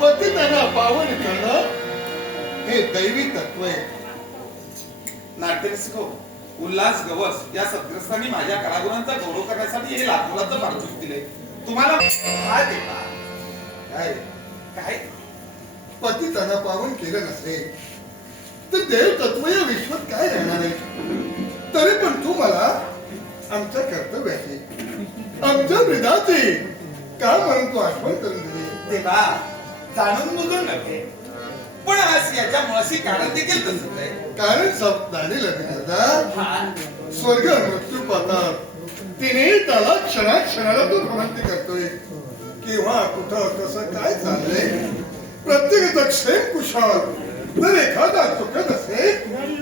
पतितांना पावन करणं हे दैवी तत्व आहे. नाट्यरसिक उल्हास गवस या सदग्रस्तांनी माझ्या कलागुणांचा गौरव करण्यासाठी हे लाखोलाचं पारितोषिक दिले. तुम्हाला काय देता? काय काय पतितांना पावन केलं नसेल तर देव तत्व या विश्वात काय राहणार आहे? तरी पण तू मला आमच्या कर्तव्याची आमच्या वृद्धाची का म्हणून तू आठवण करून दिली? देवा जाणून बुजून नव्हे, पण आज याच्या मुळाशी कारण देखील तसंच आहे. कारण झालेलं दादा स्वर्ग मृत्यू पाताळ तिने त्याला क्षणाक्षणाला तू भ्रमंती करतोय. किंवा कुठं कसं काय चाललंय प्रत्येकाचा क्षेम कुशाल. जर एखादा चुकत असेल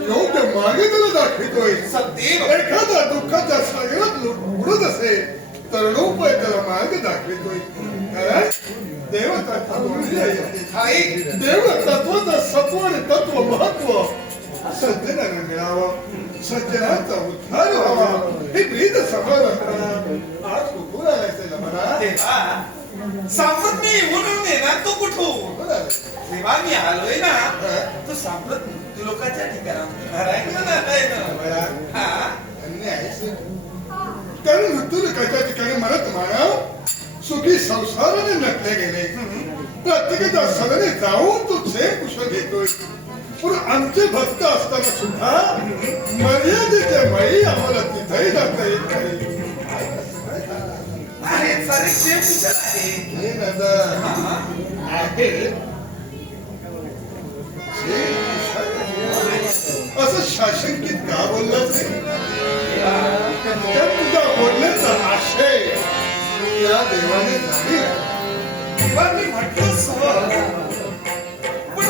योग्य मार्ग त्याला दाखवितोय. सदैव एखादा दुःखाच्या सागरात बुडत असेल तर उपाय त्याला मार्ग दाखवितोय. कारण देवतत्वाचं सत्व आणि तत्व महत्व सज्जनांना मिळावं, सज्जनांचा उद्धार व्हावा हे ब्रीद समाज असताना आज कुठून आलायचं मला? देवा साम्राट मी येऊन येणार तो कुठून? देवा मी आलोय ना तो साम्राट मृत्यू लोकांच्या ठिकाणावर. कारण मृत्यू लोकांच्या ठिकाणी मरत मानव सुखी संसाराने नटले गेले. प्रत्येकाच्या सगळे जाऊन तू जे कुशल घेतोय. पण आमचे भक्त असताना सुद्धा मर्यादेच्या माई आम्हाला तिथेही जाता येत नाही. असं शासनकीत का बोललं तुझ्या बोलण्याचा आशय या देवाने मी म्हटलं पण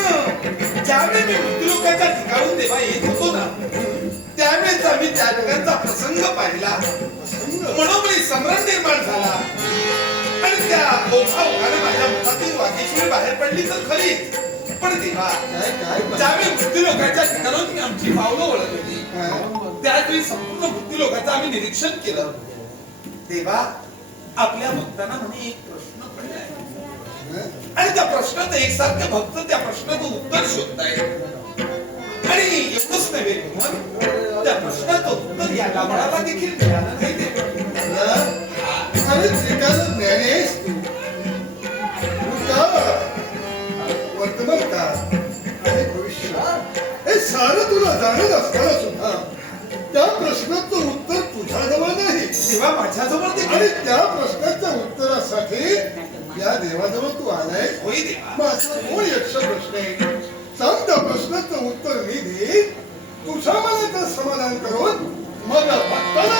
ज्यावेळी मी मृत्यूलोकाच्या ठिकाणून देवा येत होतो ना त्यावेळेस आम्ही त्या ठिकाणचा प्रसंग पाहिला. मनोमनी सम्राट निर्माण झाला आणि त्या ओघाने माझ्या मुखातून वागेश्वरी बाहेर पडली तर खरी. पण देवा ज्यावेळी मृत्यूलोकाच्या ठिकाणून आमची पावलं ओळखली त्यावेळी संपूर्ण मृत्यूलोकाचं आम्ही निरीक्षण केलं. देवा आपल्या भक्तांना म्हणे एक प्रश्न पडलाय आणि त्या प्रश्नाचं एकसारखे भक्त त्या प्रश्नाचं उत्तर शोधताय. आणि एवढंच नव्हे मग त्या प्रश्नाचं उत्तर या गावळाला देखील मिळालं नाही. वर्तमान काळ आणि भविष्य हे सारं तुला जाणत असताना सुद्धा त्या प्रश्नाचं उत्तर तुझ्याजवळ नाही. तेव्हा माझ्याजवळ आणि त्या प्रश्नाच्या उत्तरासाठी या देवाजवळ तू आलाय. होई देवा माझा कोण यक्ष प्रश्न आहे सांग. त्या प्रश्नाचं उत्तर मी देईन. तुझ्या मनाचं समाधान करून मग भक्ताला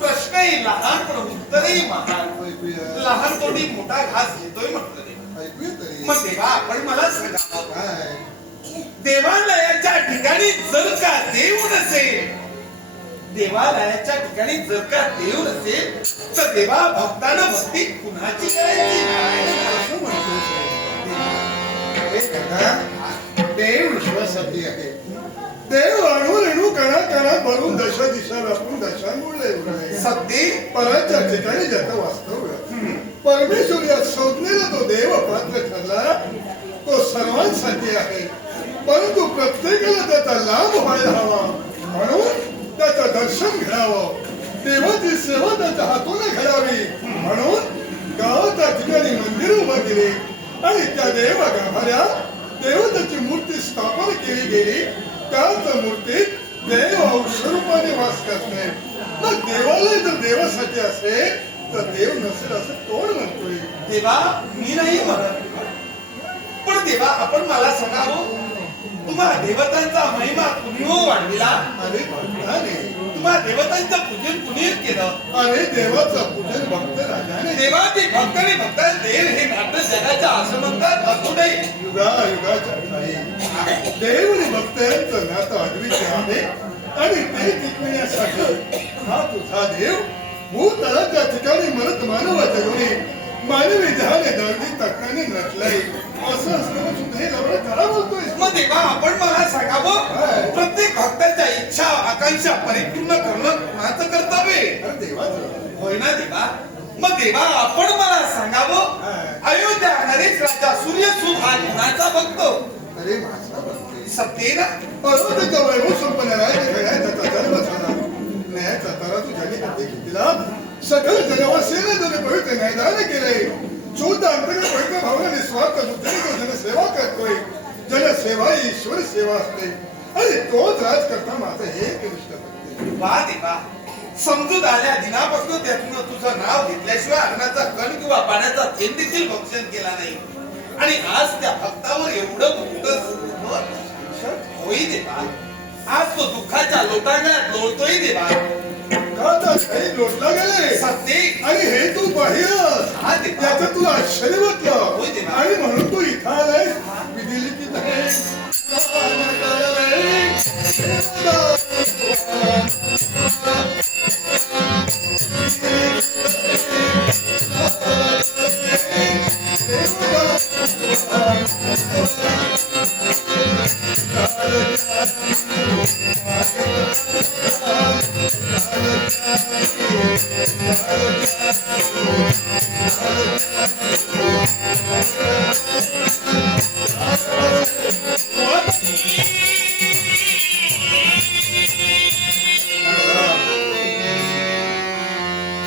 प्रश्नही लहान पण उत्तरही महान. लहान तोडी मोठा घास घेतोय म्हटलं ऐकूया तरी. मग देवा आपण मला सांगा काय देवालयाच्या ठिकाणी जर का देव नसेल देवालयाच्या ठिकाणी जर का देव नसेल तर देवा भक्तांना भक्ती कुणाची करायची देव विश्वासाठी आहे देव अणू रेणू कणा कणात भरून दशा दिशा व्यापून दशांमुळे उरले. सत्य पराच्या ठिकाणी ज्याचं वास्तव्य परमेश्वर या संज्ञेला तो देव पात्र ठरला तो सर्वांसाठी आहे, परंतु प्रत्येकाला त्याचा लाभ व्हायला हवा म्हणून त्याचं दर्शन घडावं, देवाची सेवा त्याच्या हातून घडावी म्हणून गावाच्या ठिकाणी मंदिर उभं केले आणि त्या देव गाभाऱ्यात देवताची मूर्ती स्थापन केली गेली. त्याच मूर्तीत देव औषरूपाने वास करते. मग देवालय जर देवासाठी असेल तर देव नसेल असं कोण म्हणतोय? देवा मी नाही म्हणत, पण देवा आपण मला सांगावं, तुम्हा देवतांचा महिमा कुणी वाढविला? अरे भक्ताने, तुम्हा देवतांचं पूजन कुणी केलं? अरे देवाचं पूजन भक्त राजाने. देवा ते भक्त आणि भक्ता देव हे नातं जगाच्या आश्रमात असू नये. युगायुगाच्या ठाई देव आणि भक्त यांचं नातं अद्वितीय आहे आणि ते टिकविण्यासाठी हा तुझा देव भूतलाच्या ठिकाणी मरत मानवाच्या योनी मानवी देहाने दर्दी तटण्याने नटलाय. असं असताना सुद्धा हे लवकर काय बोलतोय? मग देवा आपण मला सांगावं, प्रत्येक भक्ताच्या इच्छा आकांक्षा परिपूर्ण करणं कुणाचं कर्तव्य आहे? अरे देवाचं होय ना देवा? मग देवा आपण मला सांगावं, अयोध्या नरेश राजा सूर्यसूत हा कुणाचा भक्त? अरे माझा भक्त सत्य ना? अयोध्येचा वैभव संपन्न राज्य घडण्याचा जन्म झाला. न्यायाचा तारा तू ज्याने हाती घेतला सकल जनवासीने जरी पवित्र न्यायदान केले. शुद्ध अंतर्गत पवित्र भावना निस्वार्थ बुद्धीने तो जनसेवा करतोय. जनसेवा ही ईश्वर सेवा असते आणि तोच राजकर्ता माझं हे दृष्ट करते. वा देवा, समजूत आल्या दिनापासून त्यातून तुझं नाव घेतल्याशिवाय अन्नाचा कण किंवा पाण्याचा थेंब देखील भक्षण केला नाही आणि आज त्या भक्तावर एवढं मोठं होई देवा. आज तो दुःखाच्या लोटांगणात लोळतोय देवा. का तर काही लोटला गेले सत्य आणि हे तू पाहिलंस हा देवा. त्याचं तुला आश्चर्य होय वाटलं देवा. आणि म्हणून तू इथं आलाय. विधी लिखित आहे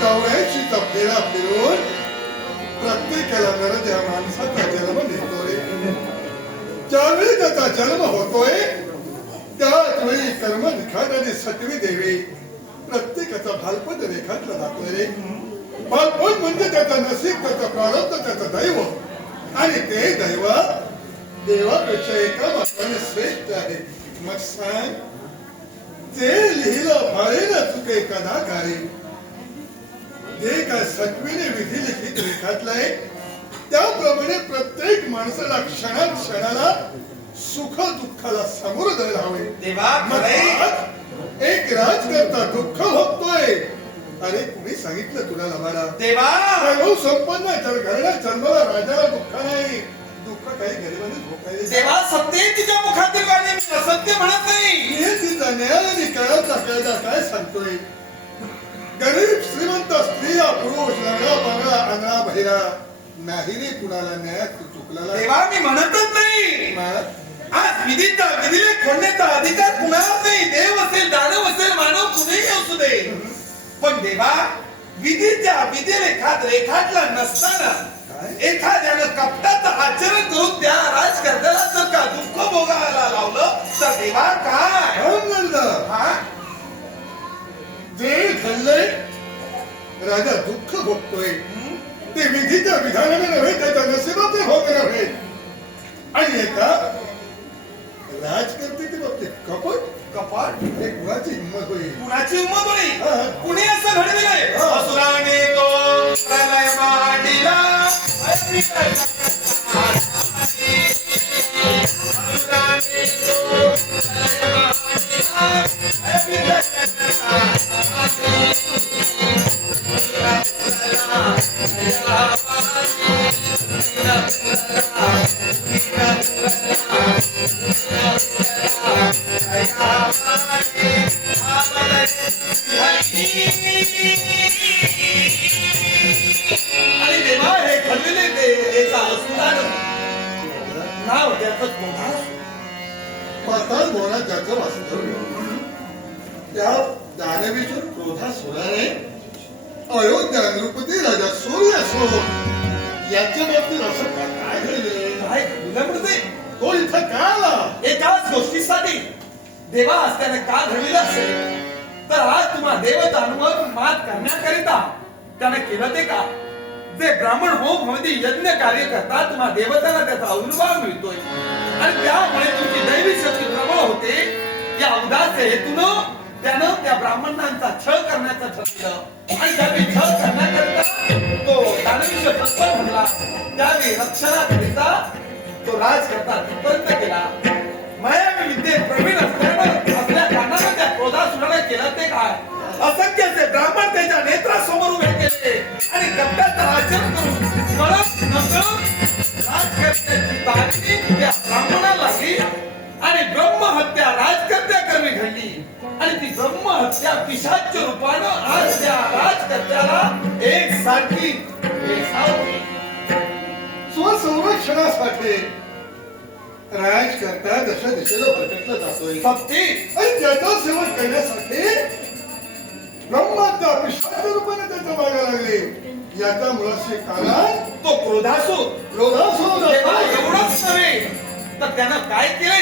चौऱ्याऐंशीचा फेरा फिरून प्रत्येकाला नरज या माणसाचा जन्म घेतोय. ज्यावेळी त्याचा जन्म होतोय त्याच वेळी कर्म निखाटणारी सटवी देवी प्रत्येकाचा बालपण रेखाटला जातोय रे. बालपण म्हणजे त्याचा नसीब, त्याचा प्रारब्ध, त्याचं दैव आणि ते दैव देवापेक्षा एका मात्राने श्रेष्ठ आहे. मग सांग, ते लिहिलं फाळेनं चुके कदाकारी. जे काय सत्वीने विधी लिखित रेखाटलंय त्याप्रमाणे प्रत्येक माणसाला क्षणाला सुख दुःखाला समोर जायला हवे. देवा मग आज एक राजकर्ता दुःख भोगतोय. अरे कुणी सांगितलं तुला लबाडा? देवा वैभव संपन्न घराण्यात जन्माला राजाला दुःख नाही. दुःख काही गरिबांनी भोगायला. देवा सत्य तिच्या मुखातील वाणी मी असत्य म्हणत नाही. नियतीचा न्याय आणि काळाचा कायदा काय सांगतोय? गरीब श्रीमंत स्त्रिया पुरुष लंगडा पांगडा आंधळा बहिरा नाही रे कुणाला न्यायात चुकलेला. देवा मी म्हणतच नाही. आज विधीचा विधिलेख खोडण्याचा अधिकार कुणाला नाही. देव असेल, दानव असेल, मानव कुणीही असू दे. पण देवा विधीच्या विधिलेखात रेखाटला नसताना एखाद्यानं कपटाचं आचरण करून त्या राजकर्त्याला जर का दुःख भोगायला लावलं तर देवा काय? हा जे घडलंय राजा दुःख भोगतोय ते विधीच्या विधानाने नव्हे, त्याच्या नशिबाचे भोग नव्हे. आणि एका राजकर्त्याच्या बाबतीत कपट हे कुणाची हिंमत होईल? कुणाची हिंमत होईल? हा. कुणी असं घडविलंय? असुराने तो प्रलय मांडिला. असुराने तो प्रलय मांडिला. नाव त्याचं क्रोधासूर. पाताळ भुवनात ज्याचं वास्तव्य त्या दानवेश्वर क्रोधासुराने अयोध्या नृपती राजा सूर्यासूर यांच्या बाबतीत असं काय घडले? काय विलंबते तो इथं का आला? एकाच गोष्टीसाठी देवास त्याने का घडलेलं असेल तर आज तुम्हा देवतांवर मात करण्याकरिता त्याने केलं ते का? जे ब्राह्मण हो भवती यज्ञ कार्य करता तुम्हा देवतांना त्याचा आविर्भाव मिळतोय आणि त्यामुळे तुमची दैवी शक्ती प्रबळ होते. या उदास हेतून त्यानं त्या ब्राह्मणांचा छळ करण्याचं ठरवलं आणि त्यावेळी छळ करण्याकरिता तो दानवीय तत्पर म्हणला. त्यावेळी रक्षणाकरिता तो राजकर्ता तिथपर्यंत गेला. मायावी विद्येत प्रवीण असल्यानं आपल्या कानानं त्या क्रोधासुराने केलं ते काय? असंख्यचे ब्राह्मण त्याच्या नेत्रासमोर उभे केले आणि गप्प्याचं आचरण करून कळत नकळत राजकर्त्याची ताकदी त्या ब्राह्मणाला लागली आणि ब्रह्महत्या राजकर्त्याकरवी घडली आणि ती ब्रह्महत्या पिशाच रूपानं आज त्या राजकर्त्याला एकसारखी भेसावली. स्वसंरक्षणासाठी राजकर्ता जशा दिशेला भरकटला जातोय भक्ती आणि त्याचा सेवन करण्यासाठी ब्रह्माच्या पिशाच रूपाने त्याच्या मागे लागले. याचा मुळाशी कारण तो क्रोधासूर तेव्हा एवढंच नव्हे तर त्यानं काय केले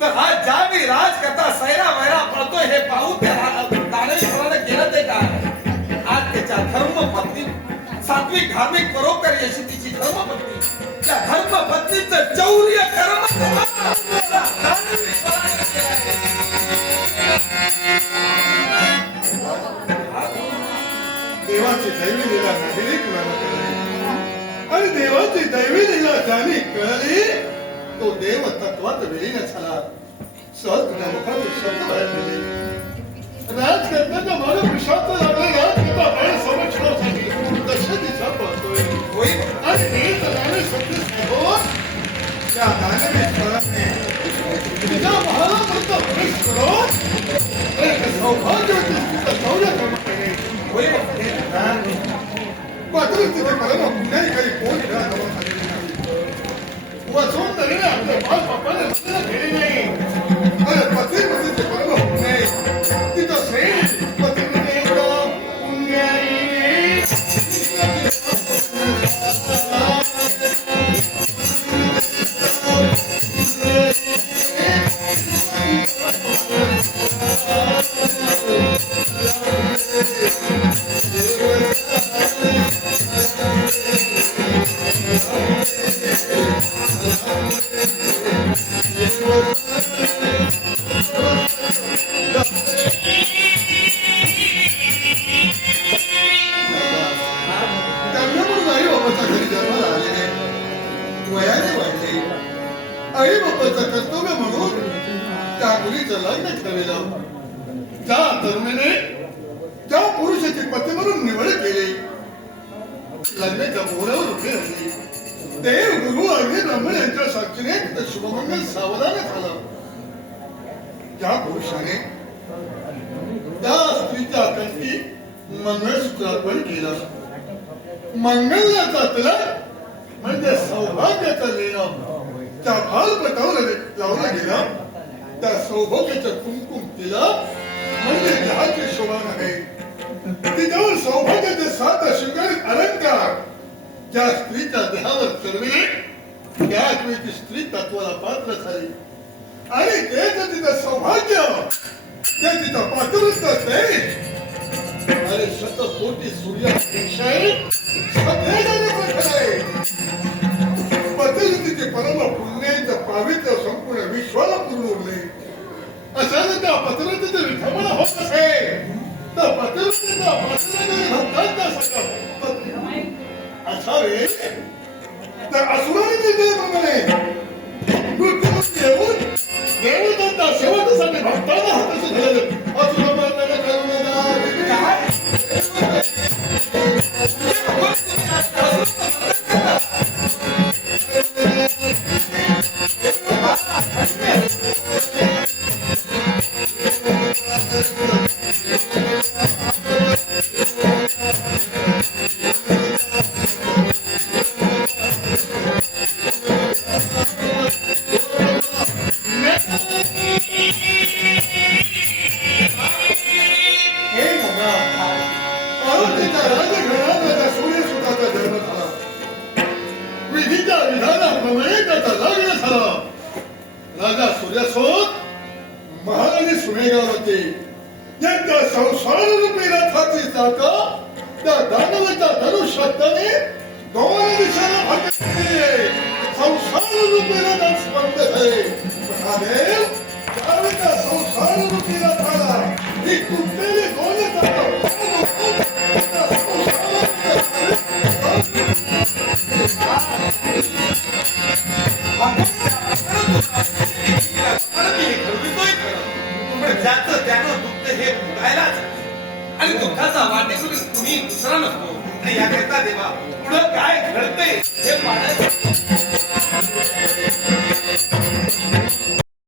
तर हा ज्यावेळी राजकर्ता सैरा वैरा पळतोय हे पाहून त्या दानेश्वराने केलं ते काय? आज त्याच्या धर्मपत्नी सात्विक धार्मिक परोपकारी अशी तिची धर्मपत्नी त्या धर्मपत्नीचं चौर्य कर्म देवाची दैवी लीला नाही कुणाला कळली आणि देवाची दैवी लीला ज्याने कळली तो देव तत्वात विलीन झाला. सहज तुझ्या मुखातून शब्द बाहेर गेले. राजकर्त्याच्या मागे विषात लागला राजकर्ता बाहेर संरक्षणासाठी दशेचा पळतोय आणि हे जगाने सत्य सांगून त्या दानवेश्वराने तिच्या महाला म्हणता प्रवेश करून एक सौभाग्यवती तिचं शौर्य कर्म केले. मात्र तिथे परम पुण्याने काही कोण झालेली नाही. वाचून तरी आपल्या बाल बापाने मदत केली नाही आणि पतीमध्ये परम पुण्य तिथं श्रेष्ठ पतीमध्ये पुण्याई आई बापाचं कर्तव्य म्हणून त्या मुलीचं लग्न ठरविलं. त्या तरुणीने त्या पुरुषाची पती म्हणून निवड केली. लग्नाच्या मोहरावर उभे राहिली. देव गुरु अग्नी ब्राह्मण यांच्या साक्षीने तिथं शुभमंगल सावधान झालं. त्या पुरुषाने त्या स्त्रीच्या कंठी मंगळसूत्र अर्पण केलं. मंगल्याचा तिलक म्हणजे सौभाग्याचं लेणं त्या फालपटावर लावला गेला. त्या सौभाग्याचं कुंकुम तिलक म्हणजे देहाची शोभा आहे. तिच्यावर सौभाग्याचे 7 शृंगारिक अलंकार ज्या स्त्रीच्या देहावर चढविले त्याच वेळी ती स्त्री तत्वाला पात्र झाली आणि तेच तिचं सौभाग्य ते तिचं पात्रत्व ते अरे शतकोटी सूर्यापेक्षाही सगळ्याने प्रखर आहे. पतिवृत्तीचे परम पुण्याचं पावित्र्य संपूर्ण विश्वाला पूर्ण उरले. अशाने त्या पतिवृत्तीचे विठमना होत असे तर पतिवृत्तीचा पात्रधारी भक्तांचा संकल्प असावे तर असुराने देवाप्रमाणे मृत्यूमुक्ती येऊन देवतांचा सेवकासाठी भक्तांना हाताशी धरले. असुरमर्दन करुणा महादेव ज्यावेळेचा संसार रुपीला झाला ही तुटलेली दोन ज्याचं त्यानं दुःख हे भोगायलाच आणि दुःखाचा वाटेकरी कुणी दुसरा नसतो. आणि याकरता देवा पुढं काय घडतंय हे पाहण्यासाठी